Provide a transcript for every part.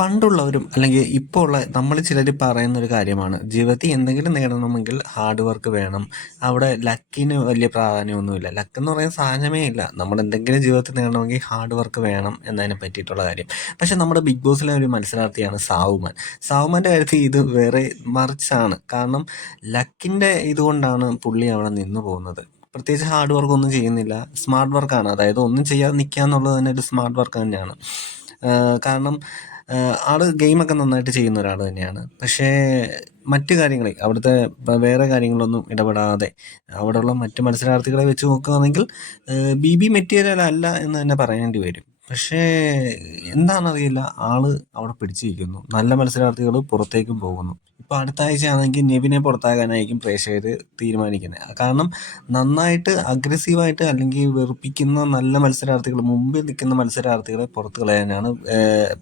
പണ്ടുള്ളവരും അല്ലെങ്കിൽ ഇപ്പോൾ ഉള്ള നമ്മൾ ചിലർ പറയുന്ന ഒരു കാര്യമാണ്. ജീവിതത്തിൽ എന്തെങ്കിലും നേടണമെങ്കിൽ ഹാർഡ് വർക്ക് വേണം. അവിടെ ലക്കിന് വലിയ പ്രാധാന്യമൊന്നുമില്ല. ലക്ക് എന്ന് പറയുന്ന സാധനമേ ഇല്ല. നമ്മൾ എന്തെങ്കിലും ജീവിതത്തിൽ നേടണമെങ്കിൽ ഹാർഡ് വർക്ക് വേണം എന്നതിനെ പറ്റിയിട്ടുള്ള കാര്യം. പക്ഷെ നമ്മുടെ ബിഗ് ബോസിലെ ഒരു മത്സരാർത്ഥിയാണ് സാവുമാൻ. സാവുമാന്റെ കാര്യത്തിൽ ഇത് വേറെ മറിച്ചാണ് കാരണം ലക്കിന്റെ ഇതുകൊണ്ടാണ് പുള്ളി അവിടെ നിന്ന് പോകുന്നത്. പ്രത്യേകിച്ച് ഹാർഡ് വർക്ക് ഒന്നും ചെയ്യുന്നില്ല. സ്മാർട്ട് വർക്കാണ് അതായത് ഒന്നും ചെയ്യാതെ നിൽക്കുക എന്നുള്ളത് തന്നെ ഒരു സ്മാർട്ട് വർക്ക് തന്നെയാണ്. കാരണം ആൾ ഗെയിമൊക്കെ നന്നായിട്ട് ചെയ്യുന്ന ഒരാൾ തന്നെയാണ്. പക്ഷേ മറ്റ് കാര്യങ്ങളിൽ അവിടുത്തെ വേറെ കാര്യങ്ങളൊന്നും ഇടപെടാതെ അവിടെയുള്ള മറ്റ് മത്സരാർത്ഥികളെ വെച്ച് നോക്കുകയാണെങ്കിൽ ബി ബി മെറ്റീരിയൽ അല്ല എന്ന് തന്നെ പറയേണ്ടി വരും. പക്ഷേ എന്താണെന്നറിയില്ല ആൾ അവിടെ പിടിച്ചിരിക്കുന്നു. നല്ല മത്സരാർത്ഥികൾ പുറത്തേക്കും പോകുന്നു. ഇപ്പോൾ അടുത്ത ആഴ്ചയാണെങ്കിൽ നെവിനെ പുറത്താക്കാനായിരിക്കും പ്രേക്ഷകർ തീരുമാനിക്കുന്നത്. കാരണം നന്നായിട്ട് അഗ്രസീവായിട്ട് അല്ലെങ്കിൽ വെറുപ്പിക്കുന്ന നല്ല മത്സരാർത്ഥികൾ മുമ്പിൽ നിൽക്കുന്ന മത്സരാർത്ഥികളെ പുറത്തു കളയാനാണ്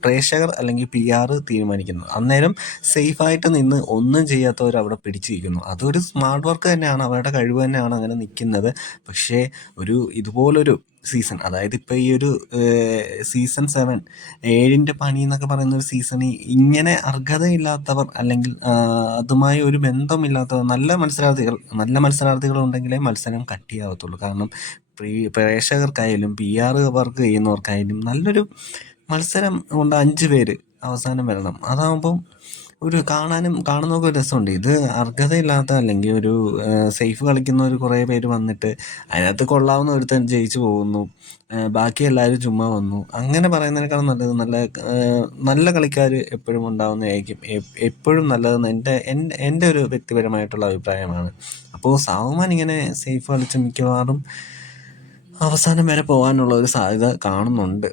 പ്രേക്ഷകർ അല്ലെങ്കിൽ പി ആർ തീരുമാനിക്കുന്നത്. അന്നേരം സേഫായിട്ട് നിന്ന് ഒന്നും ചെയ്യാത്തവർ അവിടെ പിടിച്ചിരിക്കുന്നു. അതൊരു സ്മാർട്ട് വർക്ക് തന്നെയാണ് അവരുടെ കഴിവ് തന്നെയാണ് അങ്ങനെ നിൽക്കുന്നത്. പക്ഷേ ഒരു ഇതുപോലൊരു സീസൺ അതായത് ഇപ്പോൾ ഈ ഒരു സീസൺ സെവൻ ഏഴിന്റെ പണി എന്നൊക്കെ പറയുന്ന ഒരു സീസണിൽ ഇങ്ങനെ അർഹതയില്ലാത്തവർ അല്ലെങ്കിൽ അതുമായി ഒരു ബന്ധമില്ലാത്തവർ നല്ല മത്സരാർത്ഥികൾ നല്ല മത്സരാർത്ഥികൾ ഉണ്ടെങ്കിലേ മത്സരം കട്ടിയാവത്തുള്ളൂ. കാരണം പ്രീ പ്രേക്ഷകർക്കായാലും പി ആർ വർക്ക് ചെയ്യുന്നവർക്കായാലും നല്ലൊരു മത്സരം കൊണ്ട് അഞ്ച് പേര് അവസാനം വരണം. അതാകുമ്പം ഒരു കാണാനും കാണുന്നവർക്ക് ഒരു രസമുണ്ട്. ഇത് അർഹതയില്ലാത്ത അല്ലെങ്കിൽ ഒരു സേഫ് കളിക്കുന്ന ഒരു കുറേ പേര് വന്നിട്ട് അതിനകത്ത് കൊള്ളാവുന്ന ഒരുത്തൻ ജയിച്ചു പോകുന്നു. ബാക്കി എല്ലാവരും ചുമ്മാ വന്നു. അങ്ങനെ പറയുന്നതിനേക്കാളും നല്ലത് നല്ല നല്ല കളിക്കാർ എപ്പോഴും ഉണ്ടാവുന്നതായിരിക്കും. എപ്പോഴും നല്ലതെന്ന് എന്റെ എന്റെ ഒരു വ്യക്തിപരമായിട്ടുള്ള അഭിപ്രായമാണ്. അപ്പോൾ സാവുമാൻ ഇങ്ങനെ സേഫ് കളിച്ച് മിക്കവാറും അവസാനം വരെ പോകാനുള്ള ഒരു സാധ്യത കാണുന്നുണ്ട്.